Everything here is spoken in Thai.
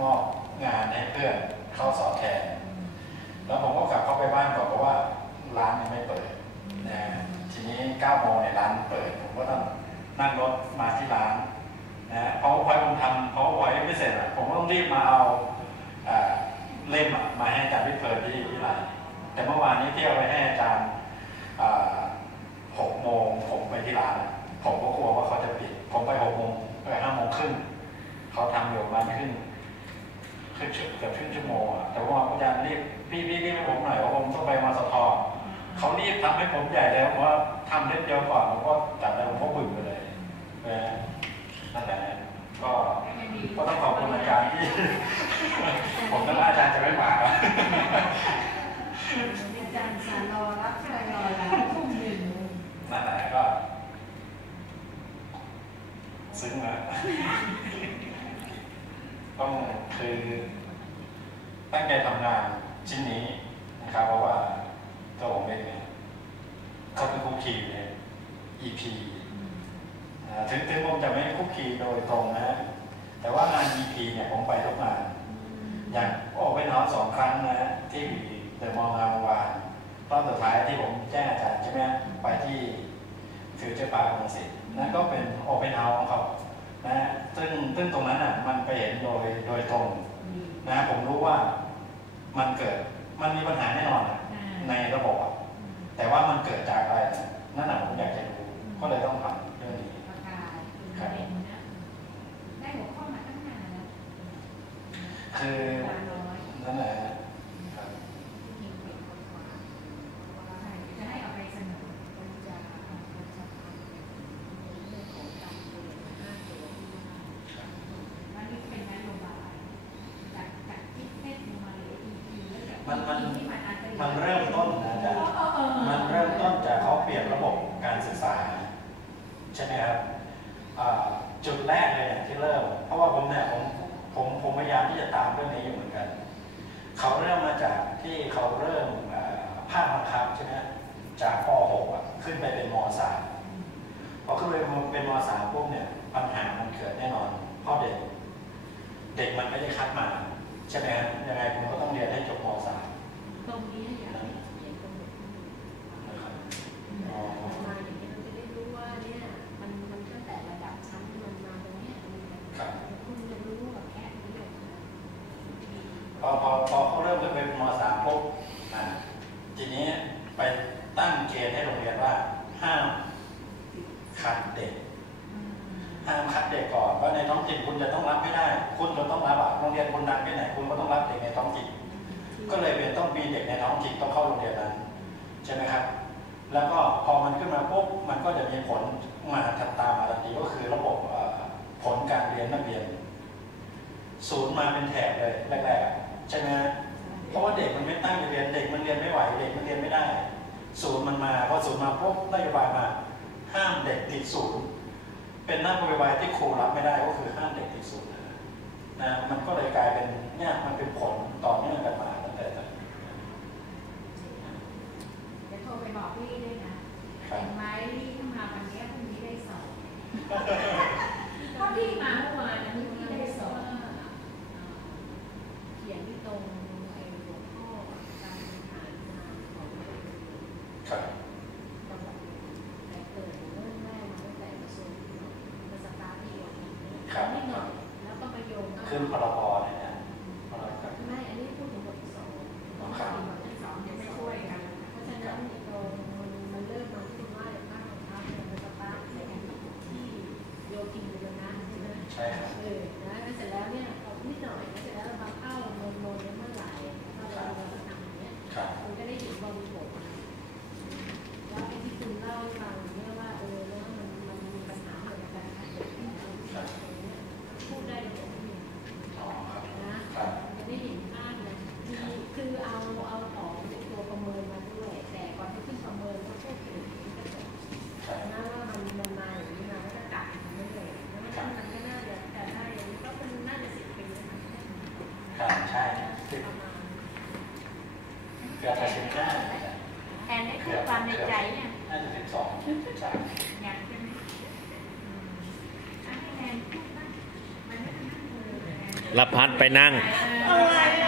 มอบงานให้เพื่อนเข้าสอนแทน แล้วผมก็กลับเข้าไปบ้านก่อกว่าร้านยังไม่เปิดนะทีนี้9โมงเนี่ยร้านเปิด ผมก็ต้องนั่งรถมาที่ร้านนะเพราะพอยผมทำเพราะพอยไม่เสร็จอะผมก็ต้องรีบมาเอาเล่มมาให้อาจารย์พิเพิร์ที่ที่ร้านแต่เมื่อวานนี้เที่ยวไปให้อาจารย์หกโมงผมไปที่ร้าน ผมก็กลัวว่าเขาจะปิด ผมไปหกโมงไปห้าโมงครึ่งเขาทำอยู่มาณครึ่น ครึ่งชั่วเกือบครึ่งชั่วโมงอะแต่ว่าอาจารย์รีบพี่พี่รีบให้ผมหน่อยว่าผมต้องไปมาสทเขารีบทำให้ผมใหญ่แล้วผมว่าทำเล็บเดียวก่อนผมก็จัดแล้วผมก็บึ่งไปเลยนะนั่นแหละก็ ยังดี ก็ต้องขอบคุณอาจารย์ที่ ผมนึกว่าอาจารย์จะไม่มา อาจารย์สารอรับใครรอแล้วทุ่มหนึ่ง นั่นแหละก็ซึ้งนะ ต้องคือตั้งใจทำงานชิ้นนี้นะครับ เพราะว่าตัวผมเองเนี่ยเขาเป็นคุกคีใน EP อ่าถึงถึงผมจะไม่คุกคีโดยตรงนะ แต่ว่างาน EP เนี่ยผมไปทุกงาน อย่างออกไปนอนสองครั้งนะ ที่เดอะมอลล์งามวานรอบสุดท้ายที่ผมแจ้งอาจารย์ใช่ไหมไปที่ฟิวเจอร์ปาร์คลังสิตนั่นก็เป็นโอเปนเฮาส์ของเขา นะซึ่งซึ่งตรงนั้นอะมันไปเห็นโดยโดยตรงนะผมรู้ว่ามันเกิดมันมีปัญหาแน่นอนอะในระบบอะแต่ว่ามันเกิดจากอะไรนะนั่นแหะผมอยากจะรู้ก็เลยต้องทำเรื่องนี้ ประกาศประเด็นนะได้หัวข้อมาตั้งนานแล้ว คือ ตาน้อย นั่นแหละครับ ยิงเป็นคนกว่าจะให้เอาไปเสนอ มันจะมันจะทำในเรื่องของการเปลี่ยนหน้าตัวที่มา ว่านี่เป็นนโยบายจากจากที่เทศมาเลยอีพีแล้วจาก มันมันที่มาอ่านกันมันเริ่มต้นนะอาจารย์มันเริ่มต้นจากเขาเปลี่ยนระบบการศึกษาใช่ไหมครับอ่าจุดแรกเลยเนี่ยที่เริ่ม เพราะว่าผมเนี่ยผมผมผมพยายามที่จะตามเรื่องนี้อยู่เหมือนกัน เขาเริ่มมาจากที่เขาเริ่มอ่าภาคบังคับใช่ไหมจากป .6 อะขึ้นไปเป็นม .3 พอขึ้นไปเป็นม .3 ปุ๊บเนี่ยปัญหามันเกิดแน่นอนเพราะเด็ก เด็กมันไม่ได้คัดมาใช่ไหมฮะยังไงคุณก็ต้องเรียนให้จบม .3 ตรงนี้อยากให้เรียนตรงนี้ นะครับ มาอย่างนี้เราจะได้รู้ว่าเนี่ยมันมันตั้งแต่ระดับชั้นมันมาตรงเนี้ยมันแบบคุณจะรู้ว่าแค่นี้เลยนะ พอพอพอเขาเริ่มขึ้นเป็นมสามปุ๊บทีนี้ไปตั้งเกณฑ์ให้โรงเรียนว่า ห้ามคัดเด็กห้ามคัดเด็กก่อนว่าในท้องถิ่นคุณจะต้องรับไม่ได้ คุณจะต้องรับอะโรงเรียนคุณดังแค่ไหนคุณก็ต้องรับเด็กในท้องถิ่นก็เลยเป็นต้องมีเด็กในท้องถิ่นต้องเข้าโรงเรียนนั้นใช่ไหมครับ แล้วก็พอมันขึ้นมาปุ๊บมันก็จะมีผลมาทันตามมาทันทีก็คือระบบผลการเรียนนักเรียน ศูนย์มาเป็นแถบเลยแรกๆใช่ไหมฮะ เพราะว่าเด็กมันไม่ตั้งใจเรียนเด็กมันเรียนไม่ไหวเด็กมันเรียนไม่ได้ ศูนย์มันมาพอศูนย์มาพบนโยบายมา ห้ามเด็กติดศูนย์เป็นนโยบายที่ครูรับไม่ได้ก็คือห้ามเด็กติดศูนย์นะนะมันก็เลยกลายเป็นเนี่ยมันเป็นผลต่อเนื่องกันมาตั้งแต่ตอนนั้น เดี๋ยวโทรไปบอกพี่ด้วยนะ ครั เห็ บ นไหมพี่เพิ่งมาวันนี้พรุ่งนี้ได้สอบเพราะพี่มาเมื่อวานอันนี้พี่ได้สอบ เขียนที่ตรงไอ้หัวข้อการบริหารงานของโรงเรียน ครับ ระบบแต่เกิดเริ่มแรกมาตั้งแต่กระทรวงเกษตรการที่อยู่นิดหน่อยแล้วก็ประโยง ขึ้นพรบเนี่ยนะพรบไม่ อันนี้พูดถึงบทที่สองต้องการบทที่สองจะจะไม่ไม่ช่ช่ววยยกักันนเพราะฉะนั้นในตรงมันมันเริ่มมาที่ว่าภาคบังคับเนี่ยมันสตาร์ทในที่โยกินบุรณะใช่ไหมใช่ครับเออนะแล้วเสร็จแล้วเนี่ยเอานิดหน่อยแล้วเสร็จแล้วเรามาเข้าโมนโมนเมื่อไหร่ถ้าเราเราก็ทำอย่างเงี้ยครับคุณก็ได้เห็นบริบทแล้วไอ้ที่คุณเล่าให้ฟังเนี่ยว่าเออแล้วมันมันมีปัญหาเหมือนกันเกิดขึ้นตรงนี้พูดได้เลย อ๋อครับ นะครับ จะ ได้เห็นภาพนะคือคือเอาเอาของตัวประเมินมาด้วย แต่ก่อนที่ขึ้นประเมินก็พูดถึงกระจกใช่นะว่ามันมันมาอย่างนี้มาแล้วก็กลับมาเรื่อยแล้วมันก็น่าจะแต่ได้อย่างนี้ก็เป็นน่าจะสิบปีนะครับใช่สิบประมาณเกือบจะสิบห้าแอนได้พูดความในใจเนี่ยน่าจะสิบสองสามอยากจะไหมอืมอะให้แอนพูด รับพัดไปนั่งอะไรอะ